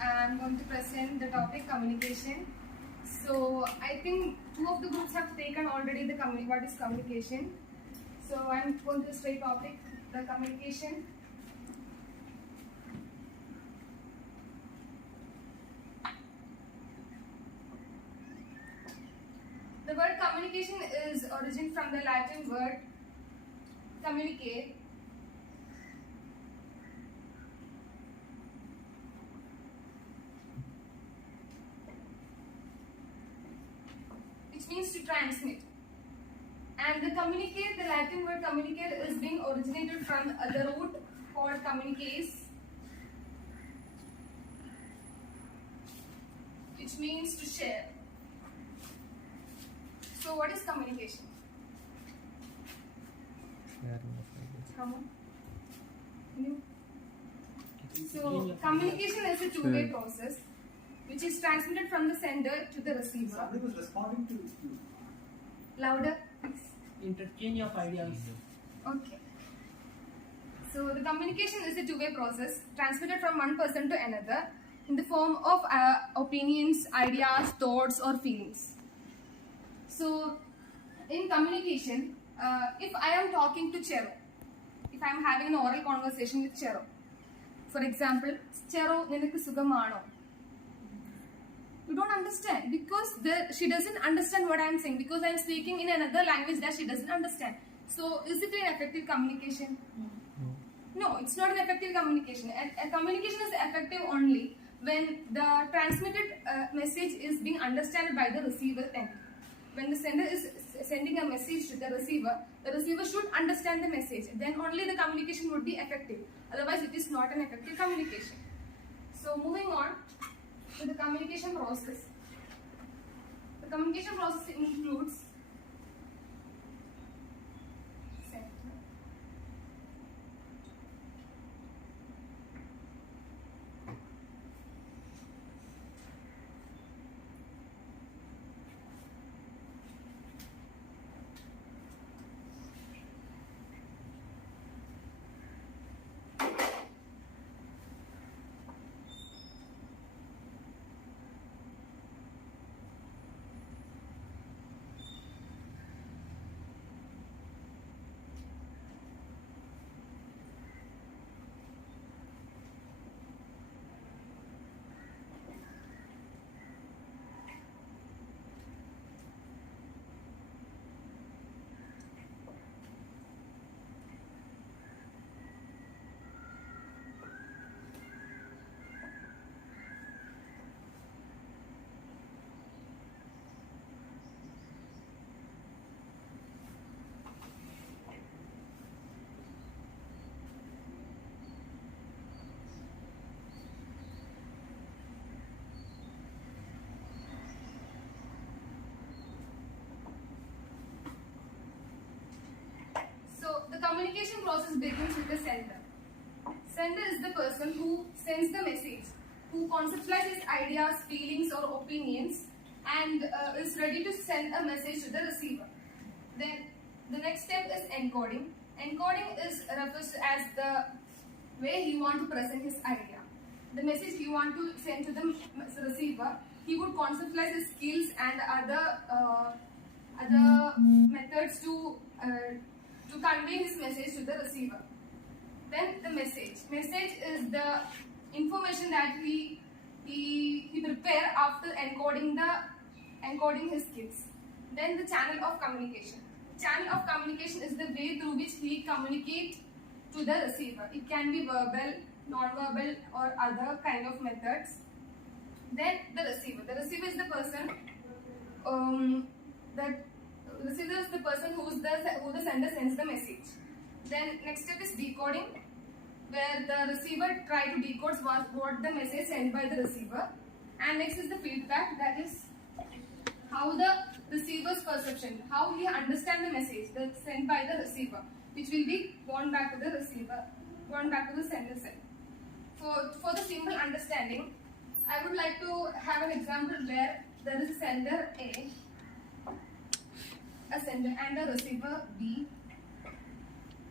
I'm going to present the topic communication. So I think two of the groups have taken already the what is communication. So I'm going to straight topic, the communication. The word communication is origin from the Latin word communicate, which means to transmit. And the communicate, the Latin word communicate is being originated from the root called communiques, which means to share. So what is communication? So communication is a two-way process which is transmitted from the sender to the receiver. Somebody was responding to you. Louder, please. Interchange of ideas. Okay. So the communication is a two-way process transmitted from one person to another in the form of opinions, ideas, thoughts or feelings. So in communication, if I am talking to Chero, if I am having an oral conversation with Chero, for example, Chero, ninakku sugamano. You don't understand because she doesn't understand what I am saying because I am speaking in another language that she doesn't understand. So is it an effective communication? No, it's not an effective communication. A communication is effective only when the transmitted message is being understood by the receiver end. When the sender is sending a message to the receiver should understand the message. Then only the communication would be effective. Otherwise, it is not an effective communication. So moving on to the communication process. The communication process includes the communication process begins with the sender. Sender is the person who sends the message, who conceptualizes ideas, feelings or opinions and is ready to send a message to the receiver. Then the next step is encoding. Encoding refers to as the way he wants to present his idea. The message he wants to send to the receiver, he would conceptualize his skills and other methods to convey his message to the receiver. Then the message. Message is the information that he prepare after encoding his skills. Then the channel of communication. Channel of communication is the way through which he communicates to the receiver. It can be verbal, non-verbal or other kind of methods. Then the receiver. The receiver is the person the receiver is the person who the sender sends the message. Then next step is decoding, where the receiver try to decode what the message sent by the receiver. And next is the feedback, that is how the receiver's perception, how he understands the message that's sent by the receiver, which will be gone back to the receiver, gone back to the sender side. For the simple understanding, I would like to have an example where there is a sender A, a sender and a receiver B,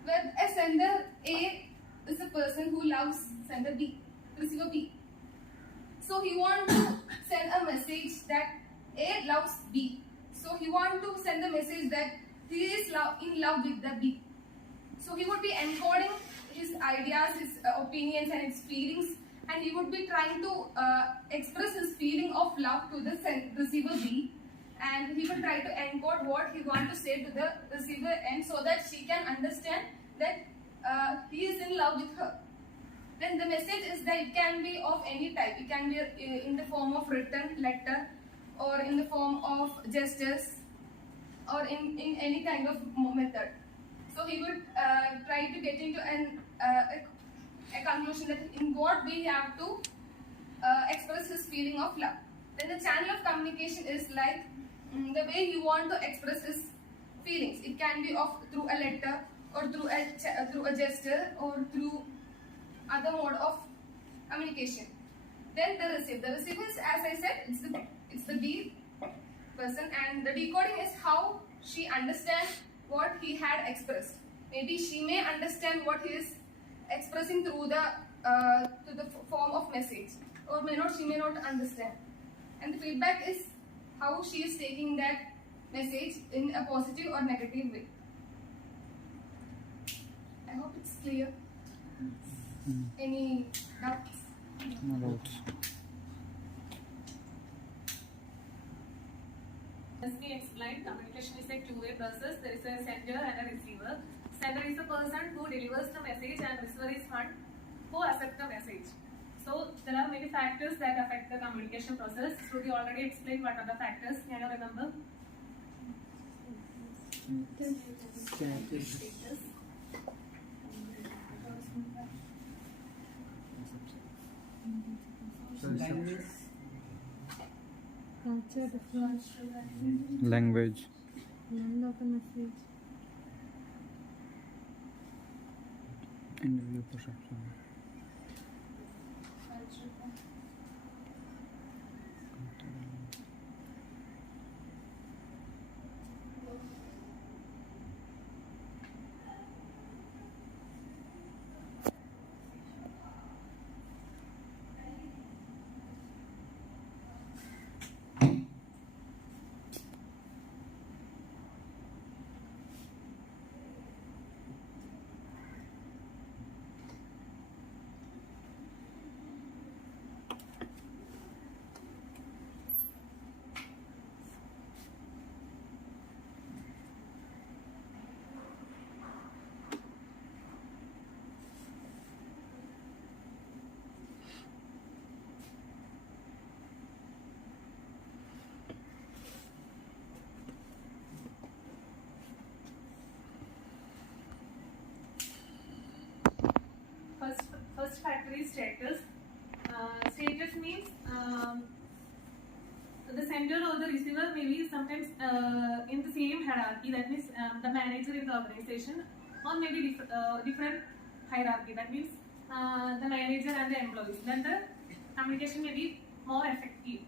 where a sender A is a person who loves sender B, receiver B. So he wants to send a message that A loves B. So he wants to send the message that he is in love with the B. So he would be encoding his ideas, his opinions and his feelings, and he would be trying to express his feeling of love to the receiver B, and he will try to encode what he wants to say to the receiver N so that she can understand that he is in love with her. Then the message is that it can be of any type. It can be in the form of written letter, or in the form of gestures, or in any kind of method. So he would try to get into a conclusion that in what we have to express his feeling of love. Then the channel of communication is like the way he want to express his feelings. It can be through a letter, or through a gesture, or through other mode of communication. Then the receiver. The receiver is, as I said, it's the B person, and the decoding is how she understands what he had expressed. Maybe she may understand what he is expressing through the form of message, or she may not understand. And the feedback is how she is taking that message in a positive or negative way. I hope it's clear. Any doubts? No doubts. As we explained, communication is a two-way process. There is a sender and a receiver. Sender is a person who delivers the message, and receiver is one who accepts the message. So there are many factors that affect the communication process. So we already explained what are the factors. Can you remember? Status. Language. Culture difference. Language. End of the message. Interview perception. First factor is status. Status means the sender or the receiver may be sometimes in the same hierarchy. That means the manager in the organization, or maybe different hierarchy. That means the manager and the employees. Then the communication may be more effective.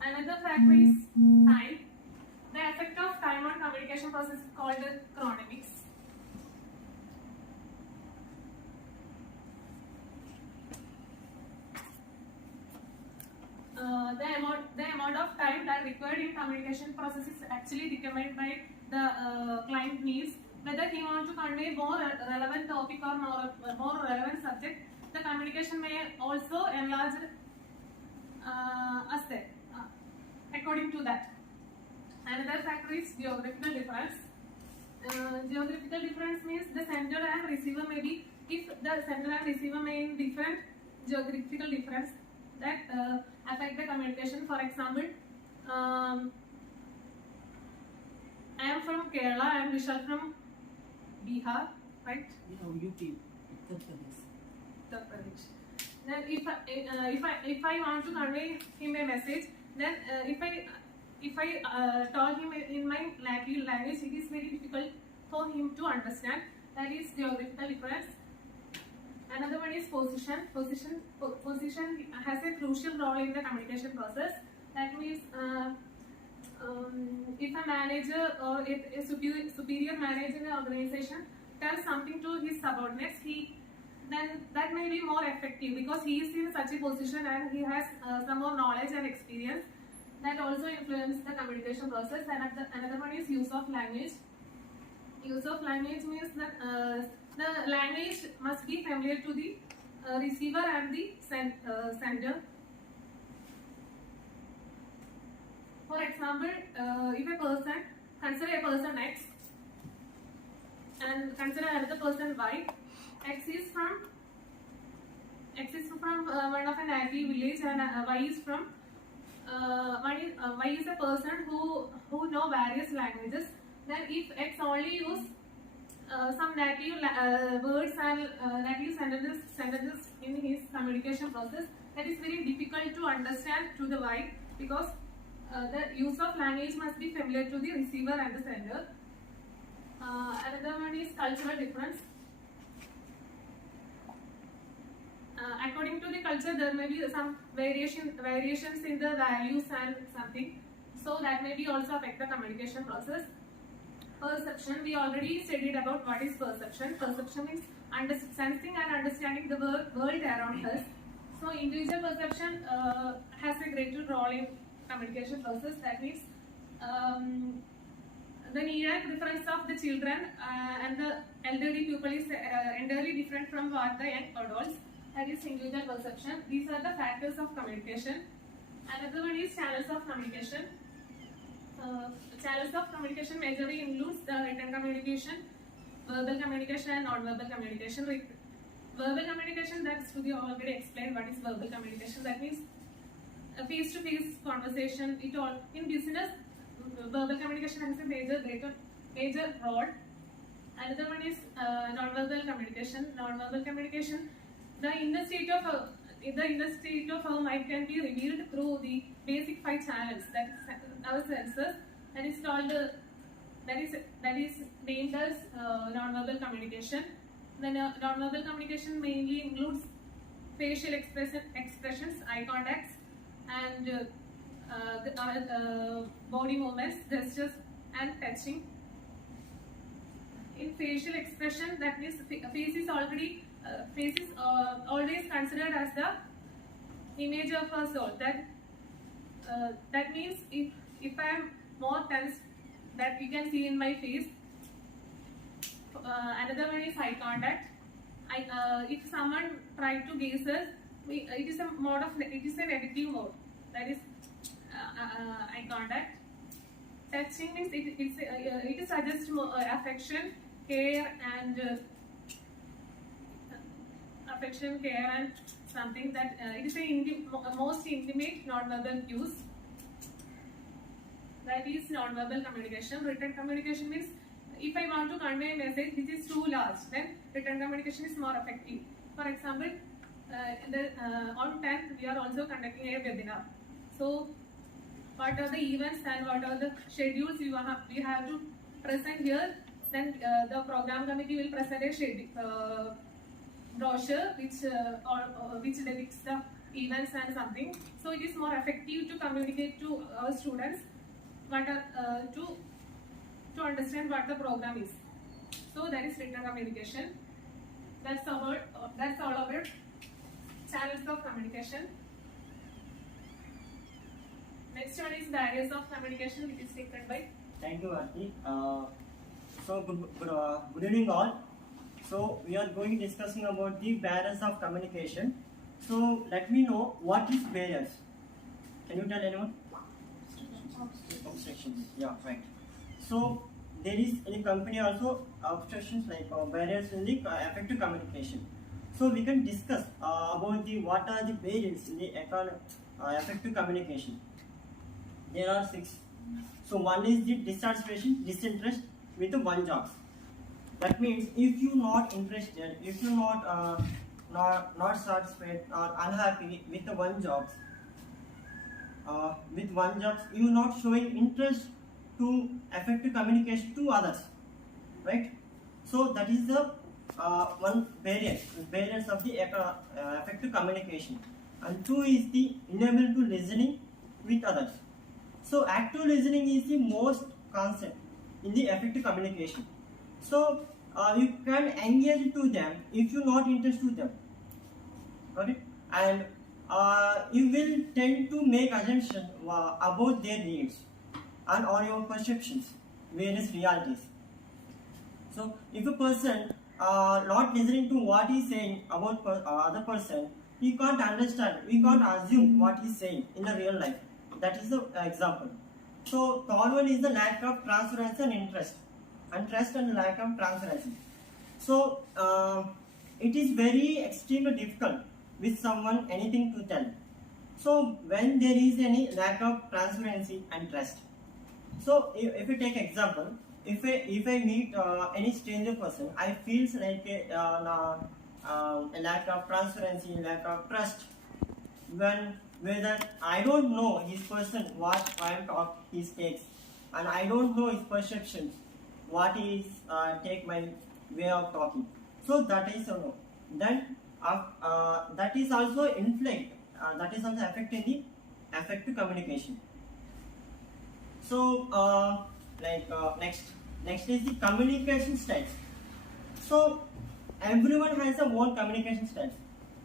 Another factor is time. The effect of time on communication process is called chronemics. The amount of time that required in communication process is actually determined by the client needs. Whether he wants to convey more relevant topic or more relevant subject, the communication may also enlarge as that according to that. Another factor is geographical difference. Geographical difference means the sender and receiver may be, if the sender and receiver may in different geographical difference that affect the communication. For example, I am from Kerala and Vishal from Bihar, right? UP. Uttar Pradesh. Uttar Pradesh. Then if I want to convey him a message, then if I told him in my language, it is very difficult for him to understand. That is geographical difference. Another one is position. Position has a crucial role in the communication process. That means if a manager or a superior manager in the organization tells something to his subordinates, he then that may be more effective because he is in such a position and he has some more knowledge and experience that also influence the communication process. And another one is use of language. Use of language means that the language must be familiar to the receiver and the sender. For example, if a person, consider a person X and consider another person Y. X is from one of a native village and Y is from Y is a person who know various languages. Then if X only use some native words and native sentences in his communication process, that is very difficult to understand to the Y because the use of language must be familiar to the receiver and the sender. Another one is cultural difference. According to the culture, there may be some variations in the values and something, so that may be also affect the communication process. Perception, we already studied about what is perception. Perception means sensing and understanding the world around us. So individual perception has a greater role in communication process. That means the need and preference of the children and the elderly people is entirely different from what the young adults. That is individual perception. These are the factors of communication. Another one is channels of communication. Channels of communication majorly includes the written communication, verbal communication and non-verbal communication. Verbal communication, that's we already explained what is verbal communication. That means a face-to-face conversation. It all in business, verbal communication has a major role. Another one is non-verbal communication. Non-verbal communication, the inner state of our mind can be revealed through the basic 5 channels. That is our senses. That is called that is named as non-verbal communication. Then non-verbal communication mainly includes facial expressions, eye contacts, and body movements, gestures, and touching. In facial expression, that means face is always considered as the image of a soul. That means if I am more tense, that you can see in my face. Another one is eye contact. If someone try to gaze us, it is a negative mode. That is eye contact. Touching means it suggests affection, care, and something that it is a most intimate non-verbal cues. That is non-verbal communication. Written communication means if I want to convey a message which is too large, then written communication is more effective. For example, on 10th we are also conducting a webinar. So, what are the events and what are the schedules we have to present here? Then the program committee will present a brochure which depicts the events and something. So it is more effective to communicate to our students to understand what the program is. So that is written communication. That's all about channels of communication. Next one is barriers of communication, which is taken by. Thank you, Aarti. So good evening all. So we are going discussing about the barriers of communication. So let me know what is barriers. Can you tell anyone? Obstructions. Yeah, right. So there is in the company also obstructions like barriers in the effective communication. So we can discuss about what are the barriers in the effective communication. There are 6. So one is the dissatisfaction, disinterest with the one job. That means if you not interested, if you not satisfied or unhappy with the one job, you not showing interest to effective communication to others, right? So that is the one barriers of the effective communication. And 2 is the enable to listening with others. So active listening is the most concept in the effective communication. So you can engage to them if you're not interested to them. Got it? And you will tend to make assumptions about their needs and on your perceptions, various realities. So if a person not listening to what he's saying about other person, he can't understand, we can't assume what he's saying in the real life. That is the example. So third one is the lack of transparency and interest. And trust and lack of transparency. So it is very extremely difficult with someone anything to tell. So when there is any lack of transparency and trust. So if you take example, if I meet any stranger person, I feels like a lack of transparency, lack of trust. Whether I don't know his person, what I am talking, his takes, and I don't know his perceptions, what is take my way of talking. So that is a no. Then that is also inflict. That is also affecting the effective communication. So next is the communication styles. So everyone has a own communication styles.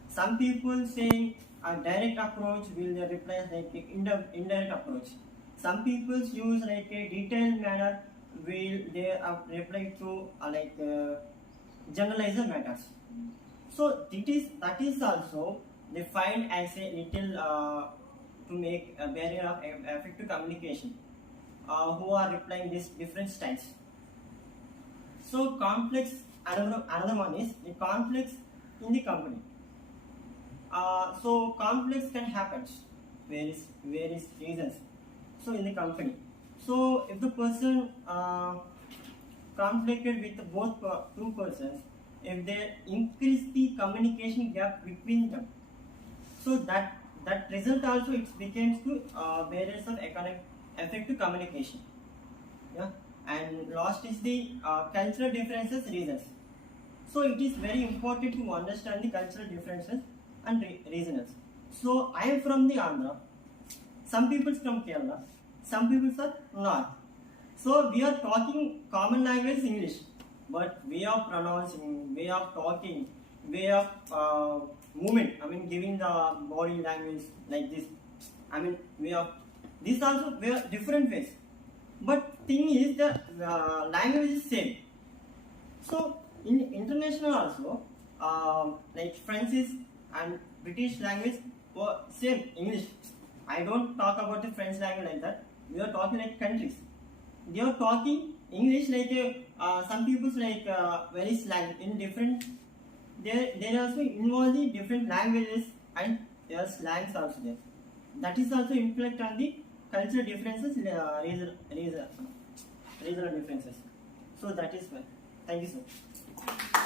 Some people say a direct approach will replace like indirect approach. Some people use like a detailed manner will they reply to generalizer matters. So that is also defined as a little to make a barrier of effective communication. Who are replying these different styles. So conflicts, another one is the conflicts in the company. So conflicts can happen various reasons. So in the company. So if the person conflicted with both two persons, if they increase the communication gap between them, so that result also it becomes to barriers of effective communication. Yeah, and last is the cultural differences reasons. So it is very important to understand the cultural differences and reasons. So I am from the Andhra. Some people from Kerala. Some people are not. So we are talking common language English, but way of pronouncing, way of talking, way of movement. I mean, giving the body language like this. I mean, way of this also way different ways. But thing is the language is same. So in international also, like French is and British language same English. I don't talk about the French language like that. We are talking like countries. They are talking English like some people's like very slang in different. They also involve the different languages and their slangs also there. That is also impact on the cultural differences, regional differences. So that is why. Thank you, sir.